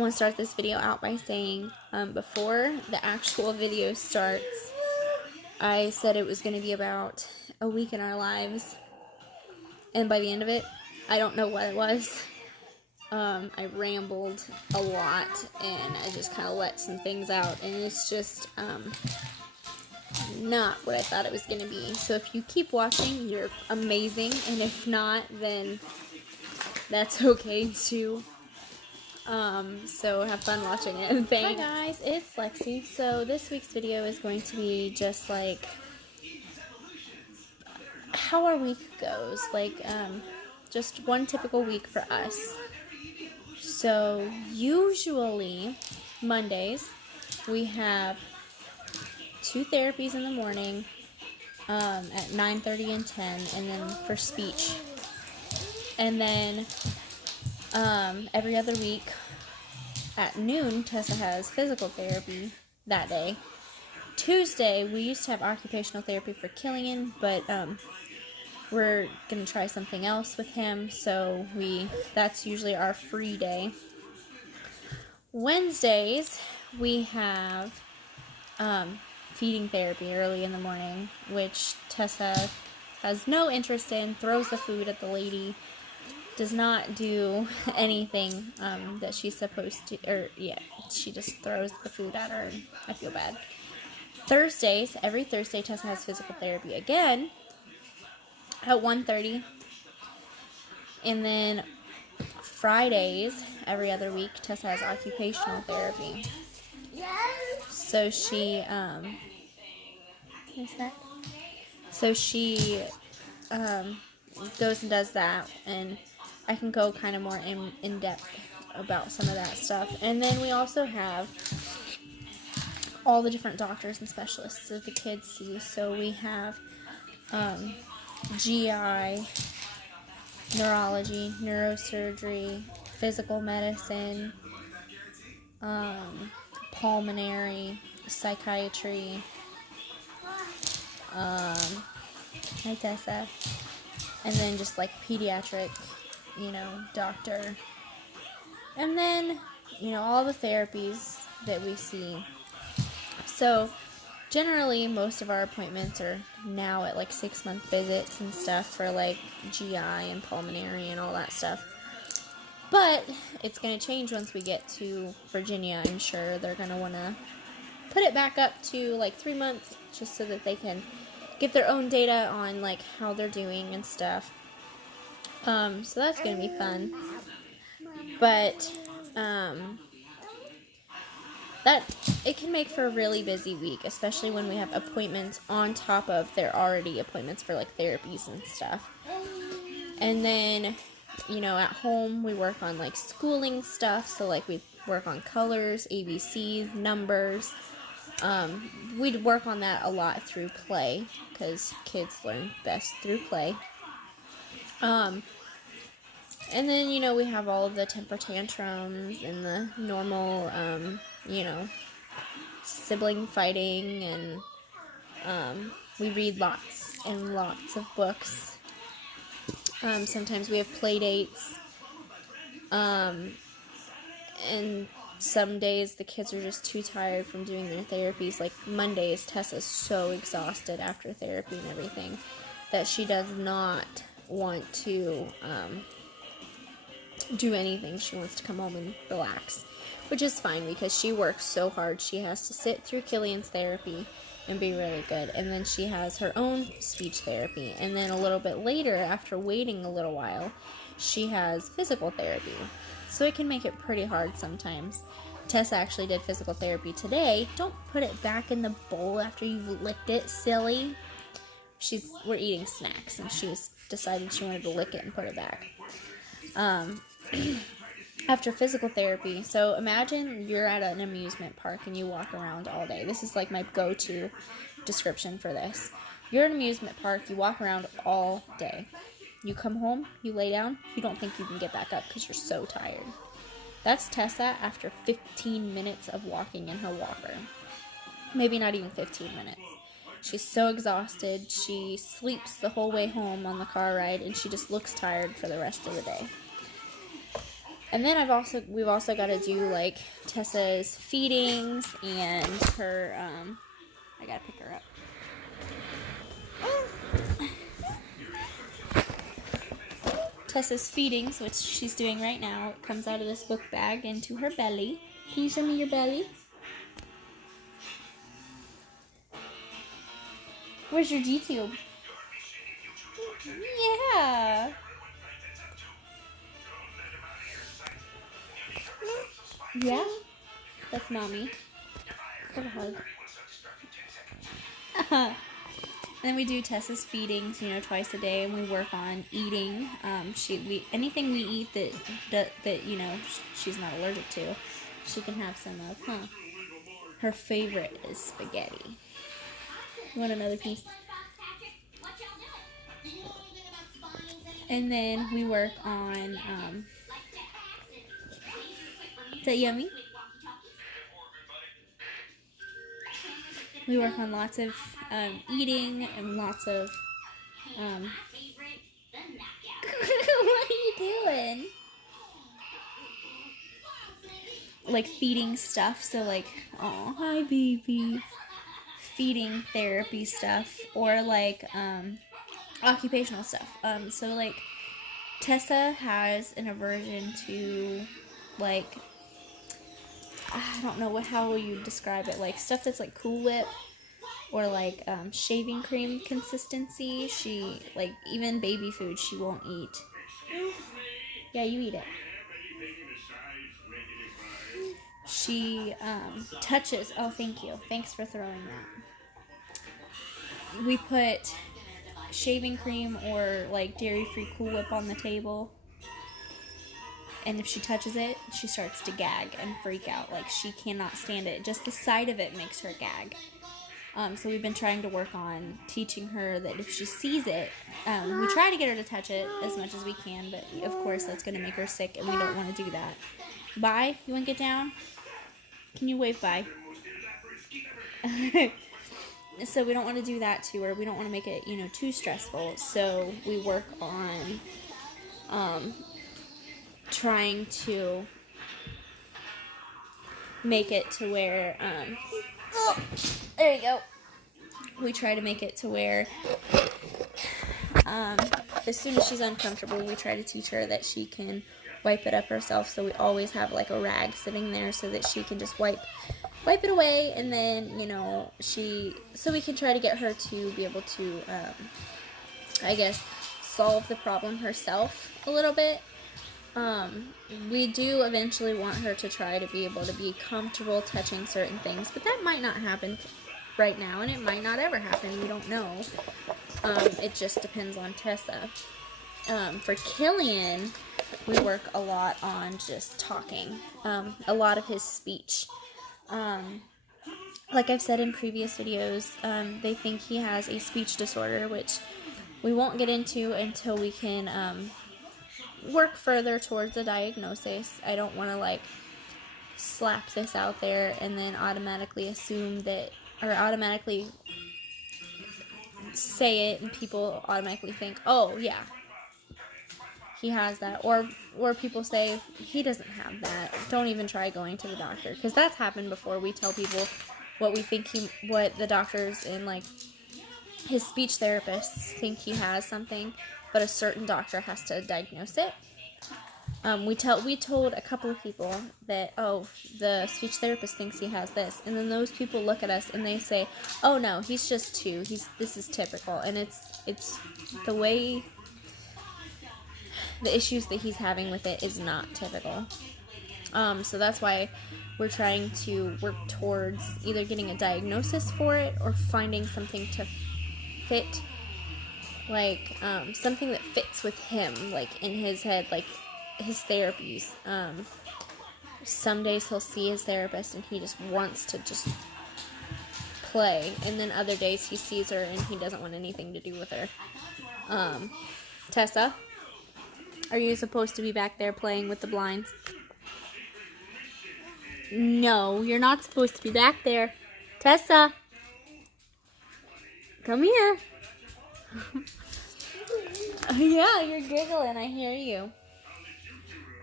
I want to start this video out by saying, before the actual video starts, I said it was going to be about a week in our lives, and by the end of it, I don't know what it was. I rambled a lot, and I just kind of let some things out, and it's just, not what I thought it was going to be. So if you keep watching, you're amazing, and if not, then that's okay too. So have fun watching it, and thanks. Hi guys, it's Lexi. So this week's video is going to be just like how our week goes, like just one typical week for us. So usually Mondays we have 2 therapies in the morning at 9:30 and 10, and then for speech. And then every other week at noon, Tessa has physical therapy that day. Tuesday, we used to have occupational therapy for Killian, but we're going to try something else with him, so that's usually our free day. Wednesdays, we have feeding therapy early in the morning, which Tessa has no interest in, throws the food at the lady, does not do anything that she's supposed to, she just throws the food at her, and I feel bad. Thursdays, every Thursday, Tessa has physical therapy again at 1:30, and then Fridays, every other week, Tessa has occupational therapy. So she, goes and does that, and I can go kind of more in depth about some of that stuff. And then we also have all the different doctors and specialists that the kids see. So we have GI, neurology, neurosurgery, physical medicine, pulmonary, psychiatry, hi Tessa, and then just like pediatric, doctor, and then, all the therapies that we see. So generally most of our appointments are now at like 6-month visits and stuff for like GI and pulmonary and all that stuff. But it's going to change once we get to Virginia. I'm sure they're going to want to put it back up to like 3 months, just so that they can get their own data on like how they're doing and stuff. So that's going to be fun. But that it can make for a really busy week, especially when we have appointments on top of their already appointments for like therapies and stuff. And then, at home we work on like schooling stuff, so like we work on colors, ABCs, numbers. We'd work on that a lot through play, because kids learn best through play. And then, we have all of the temper tantrums and the normal, sibling fighting, and we read lots and lots of books. Sometimes we have play dates, and some days the kids are just too tired from doing their therapies. Like Mondays, Tessa's so exhausted after therapy and everything that she does not want to do anything. She wants to come home and relax, which is fine because she works so hard. She has to sit through Killian's therapy and be really good, and then she has her own speech therapy, and then a little bit later, after waiting a little while, she has physical therapy. So it can make it pretty hard sometimes. Tessa actually did physical therapy today. Don't put it back in the bowl after you've licked it, silly. We're eating snacks, and she's decided she wanted to lick it and put it back. After physical therapy, so imagine you're at an amusement park and you walk around all day. This is like my go-to description for this. You're at an amusement park, you walk around all day. You come home, you lay down, you don't think you can get back up because you're so tired. That's Tessa after 15 minutes of walking in her walker. Maybe not even 15 minutes. She's so exhausted, she sleeps the whole way home on the car ride, and she just looks tired for the rest of the day. And then we've also got to do like Tessa's feedings and her, I gotta pick her up. Tessa's feedings, which she's doing right now, it comes out of this book bag into her belly. Can you show me your belly? Where's your G-tube? Yeah. Yeah? That's mommy. Have a hug. Then we do Tessa's feedings, twice a day, and we work on eating. Anything we eat that she's not allergic to, she can have some of. Her favorite is spaghetti. You want another piece? And then we work on. Is that yummy? We work on lots of eating and lots of. What are you doing? Like feeding stuff, so like, oh, hi baby. Feeding therapy stuff, or like occupational stuff. So like Tessa has an aversion to like, I don't know how you describe it, like stuff that's like Cool Whip or like shaving cream consistency. She like even baby food she won't eat. Yeah, you eat it. She touches. Oh, thank you. Thanks for throwing that. We put shaving cream or like dairy-free Cool Whip on the table, and if she touches it, she starts to gag and freak out. Like she cannot stand it. Just the sight of it makes her gag. So we've been trying to work on teaching her that if she sees it, we try to get her to touch it as much as we can, but of course that's going to make her sick, and we don't want to do that. Bye? You want to get down? Can you wave bye? So we don't want to do that to her. We don't want to make it, too stressful. So we work on trying to make it to where, there you go. We try to make it to where, as soon as she's uncomfortable, we try to teach her that she can wipe it up herself. So we always have like a rag sitting there so that she can just wipe it away, and then, so we can try to get her to be able to, I guess, solve the problem herself a little bit. We do eventually want her to try to be able to be comfortable touching certain things, but that might not happen right now, and it might not ever happen. We don't know. It just depends on Tessa. For Killian, we work a lot on just talking, a lot of his speech. Like I've said in previous videos, they think he has a speech disorder, which we won't get into until we can work further towards a diagnosis. I don't want to like slap this out there and then automatically assume that, or automatically say it and people automatically think, oh yeah, he has that, or people say he doesn't have that. Don't even try going to the doctor, because that's happened before. We tell people what we think what the doctors and like his speech therapists think he has something, but a certain doctor has to diagnose it. We told a couple of people that, oh, the speech therapist thinks he has this, and then those people look at us and they say, oh no, he's just 2. This is typical, and it's the way. The issues that he's having with it is not typical. So that's why we're trying to work towards either getting a diagnosis for it or finding something to fit, like something that fits with him, like in his head, like his therapies. Some days he'll see his therapist and he just wants to just play, and then other days he sees her and he doesn't want anything to do with her. Tessa? Are you supposed to be back there playing with the blinds? No, you're not supposed to be back there. Tessa! Come here. Yeah, you're giggling. I hear you.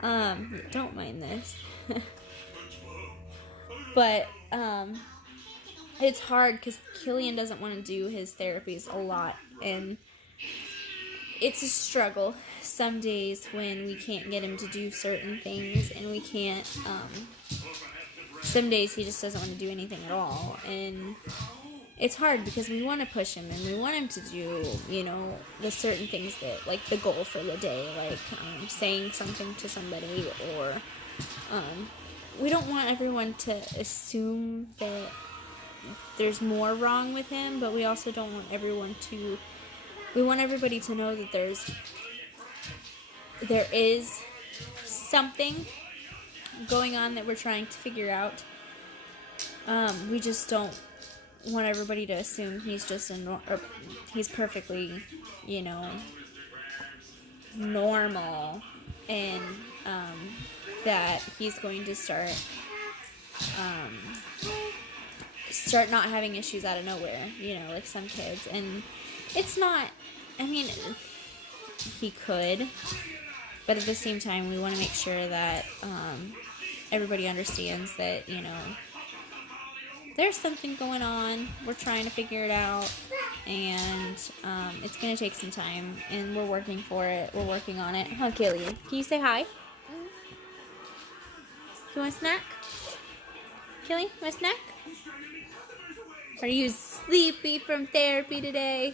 Don't mind this. But, it's hard because Killian doesn't want to do his therapies a lot, and it's a struggle some days when we can't get him to do certain things, and we can't, some days he just doesn't want to do anything at all, and it's hard because we want to push him, and we want him to do, you know, the certain things that, like, the goal for the day, like, saying something to somebody, or, we don't want everyone to assume that there's more wrong with him, but we also don't want we want everybody to know that there is something going on that we're trying to figure out. We just don't want everybody to assume he's just he's perfectly, you know, normal, and that he's going to start not having issues out of nowhere, you know, like some kids. And it's not, I mean, he could, but at the same time, we want to make sure that everybody understands that, you know, there's something going on. We're trying to figure it out, and it's going to take some time, and we're working for it. We're working on it. Huh, Killian? Can you say hi? You want a snack? Killian, you want a snack? Are you sleepy from therapy today?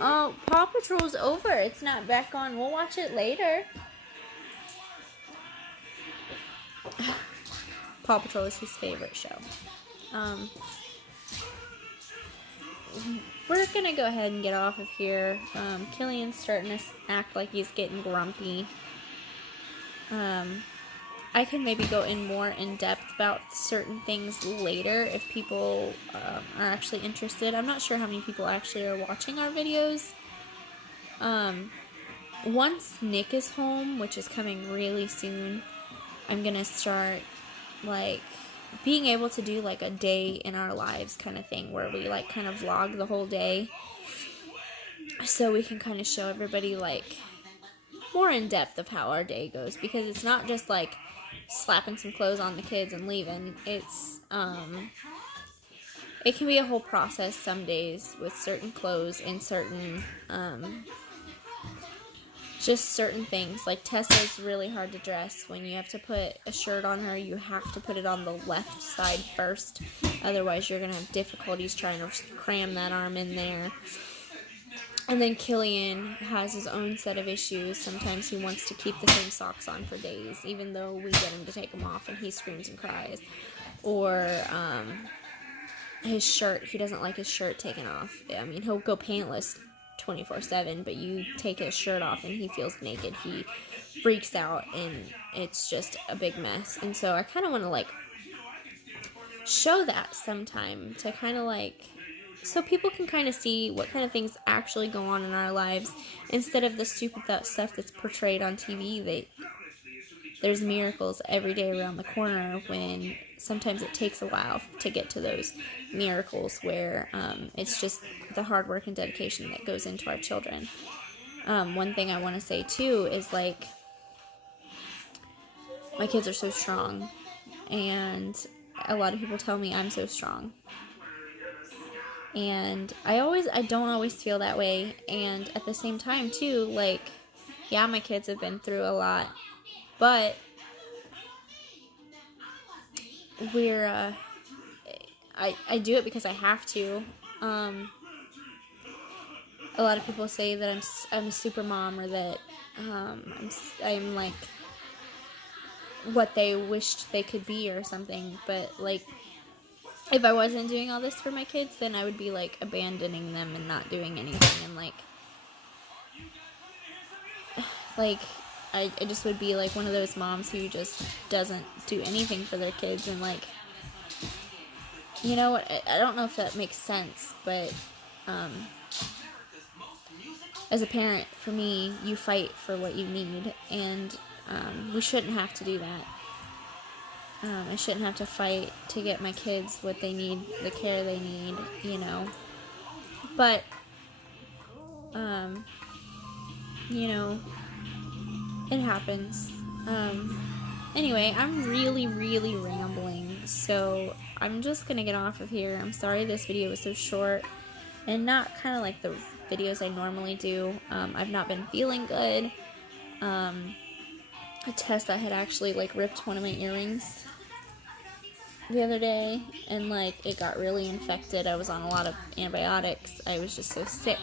Oh, Paw Patrol's over. It's not back on. We'll watch it later. Paw Patrol is his favorite show. We're gonna go ahead and get off of here. Killian's starting to act like he's getting grumpy. I can maybe go in more in depth about certain things later if people are actually interested. I'm not sure how many people actually are watching our videos. Once Nick is home, which is coming really soon, I'm gonna start, like, being able to do, like, a day in our lives kind of thing, where we, like, kind of vlog the whole day, so we can kind of show everybody, like, more in depth of how our day goes, because it's not just, like, slapping some clothes on the kids and leaving. It's, it can be a whole process some days with certain clothes and certain, just certain things. Like, Tessa's really hard to dress. When you have to put a shirt on her, you have to put it on the left side first. Otherwise, you're going to have difficulties trying to cram that arm in there. And then Killian has his own set of issues. Sometimes he wants to keep the same socks on for days, even though we get him to take them off and he screams and cries. Or, his shirt, he doesn't like his shirt taken off. I mean, he'll go pantless 24/7, but you take his shirt off and he feels naked. He freaks out, and it's just a big mess. And so I kind of want to, like, show that sometime, to kind of, like, so people can kind of see what kind of things actually go on in our lives, instead of the stupid stuff that's portrayed on TV. There's miracles every day around the corner, when sometimes it takes a while to get to those miracles, where it's just the hard work and dedication that goes into our children. One thing I want to say too is, like, my kids are so strong, and a lot of people tell me I'm so strong. And I don't always feel that way. And at the same time, too, like, yeah, my kids have been through a lot, but I do it because I have to. A lot of people say that I'm a super mom, or that I'm like what they wished they could be or something. But, like, if I wasn't doing all this for my kids, then I would be, like, abandoning them and not doing anything. And, like I just would be, like, one of those moms who just doesn't do anything for their kids. And, like, you know what, I don't know if that makes sense, but as a parent, for me, you fight for what you need, and we shouldn't have to do that. I shouldn't have to fight to get my kids what they need, the care they need, you know. But, you know, it happens. Anyway, I'm really rambling, so I'm just gonna get off of here. I'm sorry this video was so short and not kind of like the videos I normally do. I've not been feeling good. Tessa had actually like ripped one of my earrings the other day, and like it got really infected. I was on a lot of antibiotics. I was just so sick,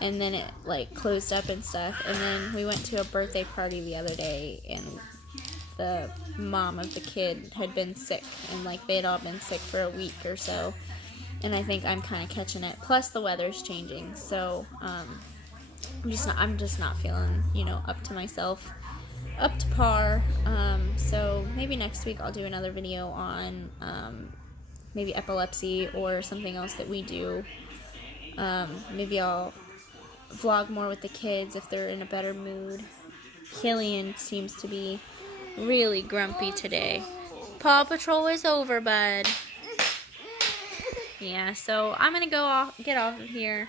and then it like closed up and stuff. And then we went to a birthday party the other day, and the mom of the kid had been sick, and like they had all been sick for a week or so, and I think I'm kind of catching it. Plus the weather's changing, so I'm just not feeling, you know, up to par. So maybe next week I'll do another video on maybe epilepsy or something else that we do. Maybe I'll vlog more with the kids if they're in a better mood. Killian seems to be really grumpy today. Paw Patrol is over, bud. Yeah, so I'm gonna get off of here.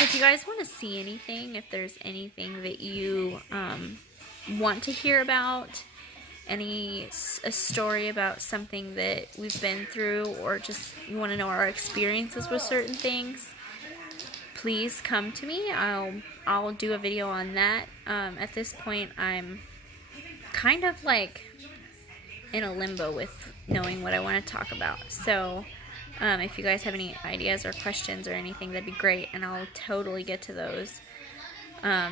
If you guys want to see anything, if there's anything that you want to hear about, a story about something that we've been through, or just you want to know our experiences with certain things, please come to me. I'll do a video on that. At this point, I'm kind of like in a limbo with knowing what I want to talk about. So if you guys have any ideas or questions or anything, that'd be great, and I'll totally get to those.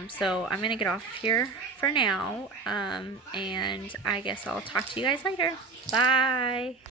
So I'm gonna get off here for now, and I guess I'll talk to you guys later. Bye!